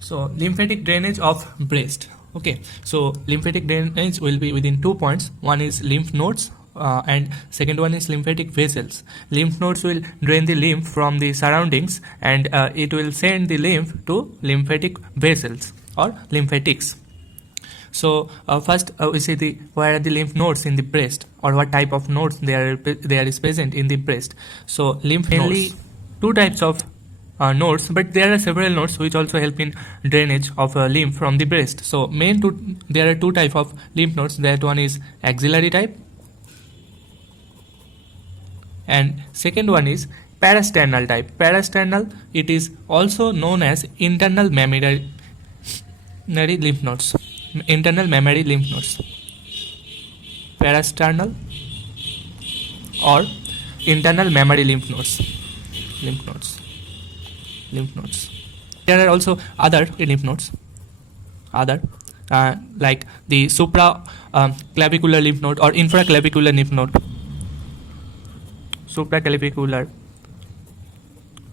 So lymphatic drainage of breast. Okay, so lymphatic drainage will be within 2 points. One is lymph nodes and second one is lymphatic vessels. Lymph nodes will drain the lymph from the surroundings and it will send the lymph to lymphatic vessels or lymphatics. So first we see where are the lymph nodes in the breast, or what type of nodes there is present in the breast. So lymph mainly two types of nodes, but there are several nodes which also help in drainage of lymph from the breast. So there are two type of lymph nodes. That one is axillary type, and second one is parasternal type. Parasternal, it is also known as internal mammary lymph nodes. Internal mammary lymph nodes. Parasternal or internal mammary lymph nodes. Lymph nodes. There are also other lymph nodes. Like the supraclavicular lymph node or infraclavicular lymph node. Supraclavicular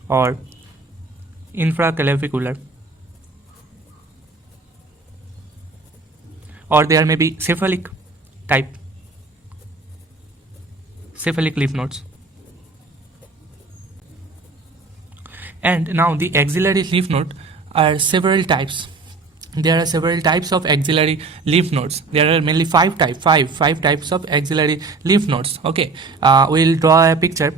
or infraclavicular. Or there may be cephalic type, cephalic lymph nodes. And now the axillary lymph node are several types. There are several types of axillary lymph nodes. There are mainly five types of axillary lymph nodes. Okay, we'll draw a picture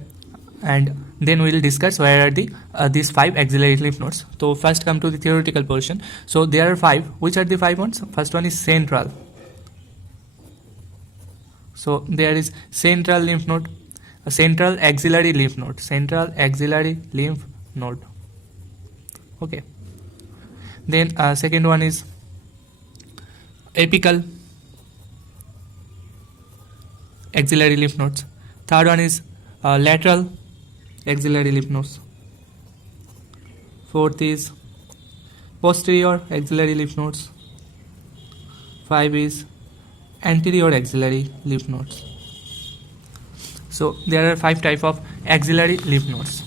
and then we'll discuss where are these 5 axillary lymph nodes. So first come to the theoretical portion. So there are 5. Which are the 5 ones? First one is central. So there is central lymph node, a central axillary lymph node, central axillary lymph node. Okay. Then second one is apical axillary lymph nodes. Third one is lateral axillary lymph nodes. Fourth is posterior axillary lymph nodes. 5 is anterior axillary lymph nodes. So there are 5 types of axillary lymph nodes,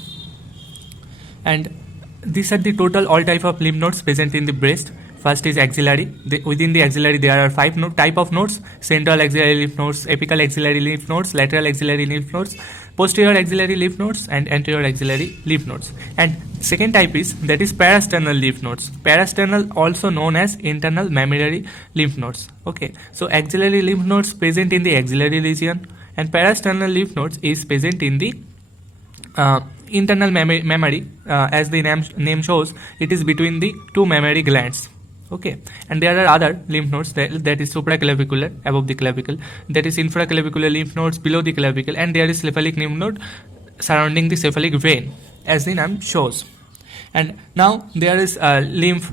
and these are the total all type of lymph nodes present in the breast. First is axillary. Within the axillary there are 5 type of nodes: central axillary lymph nodes, apical axillary lymph nodes, lateral axillary lymph nodes, posterior axillary lymph nodes, and anterior axillary lymph nodes. And second type is parasternal lymph nodes. Parasternal, also known as internal mammary lymph nodes. Okay, so axillary lymph nodes present in the axillary region, and parasternal lymph nodes is present in the internal mammary. As the name shows, it is between the 2 mammary glands. Okay, and there are other lymph nodes that is supraclavicular, above the clavicle, that is infraclavicular lymph nodes below the clavicle, and there is cephalic lymph node surrounding the cephalic vein, as the name shows. And now there is lymph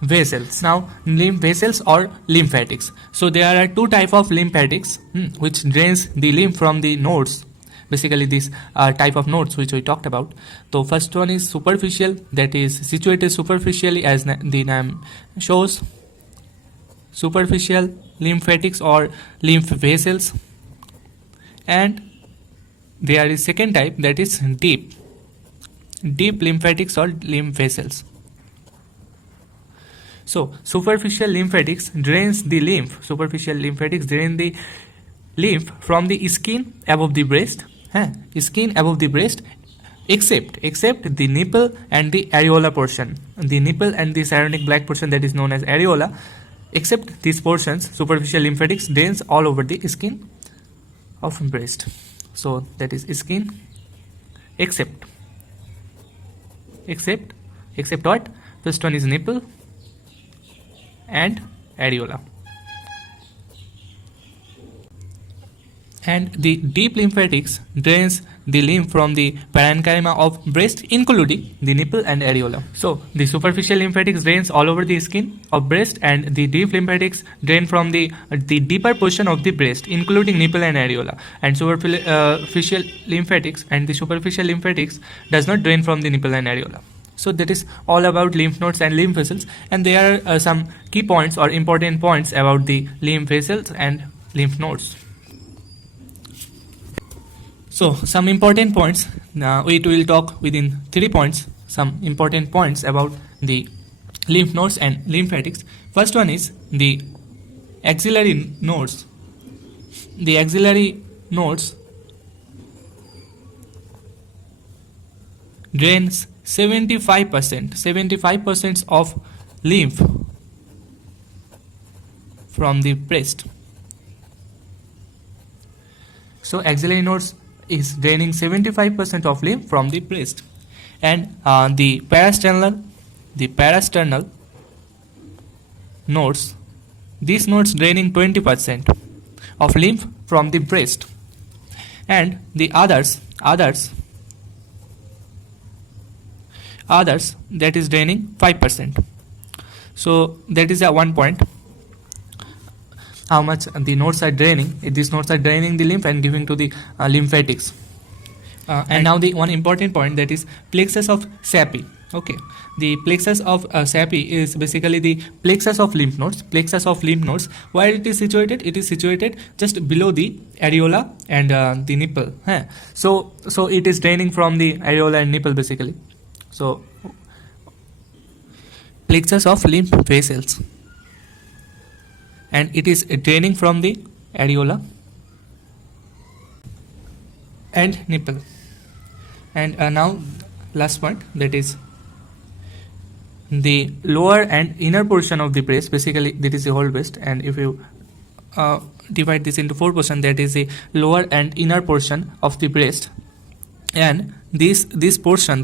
vessels. Now lymph vessels or lymphatics. So there are 2 type of lymphatics which drains the lymph from the nodes. Basically these type of nodes which we talked about. So first one is superficial, that is situated superficially, as the name shows. Superficial lymphatics or lymph vessels. And there is second type, that is deep lymphatics or lymph vessels. So superficial lymphatics drains the lymph. Superficial lymphatics drain the lymph from the skin above the breast. Skin above the breast, except the nipple and the areola portion. The nipple and the surrounding black portion, that is known as areola. Except these portions, superficial lymphatics drains all over the skin of breast. So that is skin except what? First one is nipple and areola. And the deep lymphatics drains the lymph from the parenchyma of breast, including the nipple and areola. So the superficial lymphatics drains all over the skin of breast, and the deep lymphatics drain from the deeper portion of the breast, including nipple and areola. And superficial lymphatics and the superficial lymphatics does not drain from the nipple and areola. So that is all about lymph nodes and lymph vessels, and there are some key points or important points about the lymph vessels and lymph nodes. So some important points, we will talk within 3 points, some important points about the lymph nodes and lymphatics. First one is the axillary nodes. The axillary nodes drains 75% of lymph from the breast. So axillary nodes is draining 75% of lymph from the breast, and the parasternal nodes, these nodes draining 20% of lymph from the breast, and the others that is draining 5%. So that is a one point, how much the nodes are draining. These nodes are draining the lymph and giving to the lymphatics. And now the one important point, that is plexus of Sappi. Okay, the plexus of Sappi is basically the plexus of lymph nodes. Where it is situated? It is situated just below the areola and the nipple. So it is draining from the areola and nipple basically. So plexus of lymph vessels, and it is draining from the areola and nipple. And now last point, that is the lower and inner portion of the breast. Basically that is the whole breast, and if you divide this into 4 portions, that is the lower and inner portion of the breast. And this portion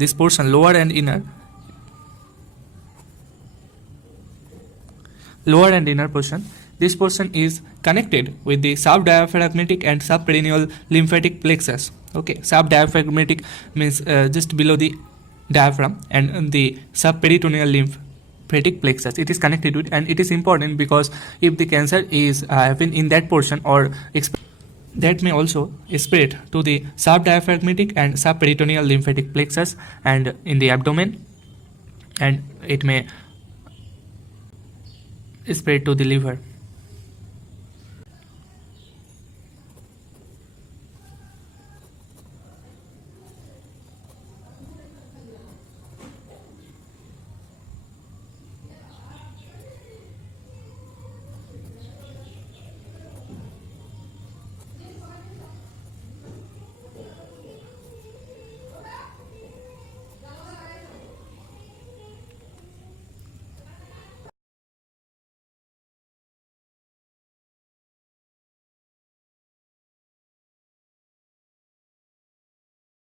lower and inner portion, this portion is connected with the subdiaphragmatic and subperitoneal lymphatic plexus. Okay, subdiaphragmatic means just below the diaphragm, and the subperitoneal lymphatic plexus, it is connected with. And it is important because if the cancer is having in that portion, or that may also spread to the subdiaphragmatic and subperitoneal lymphatic plexus and in the abdomen, and it may spread to the liver.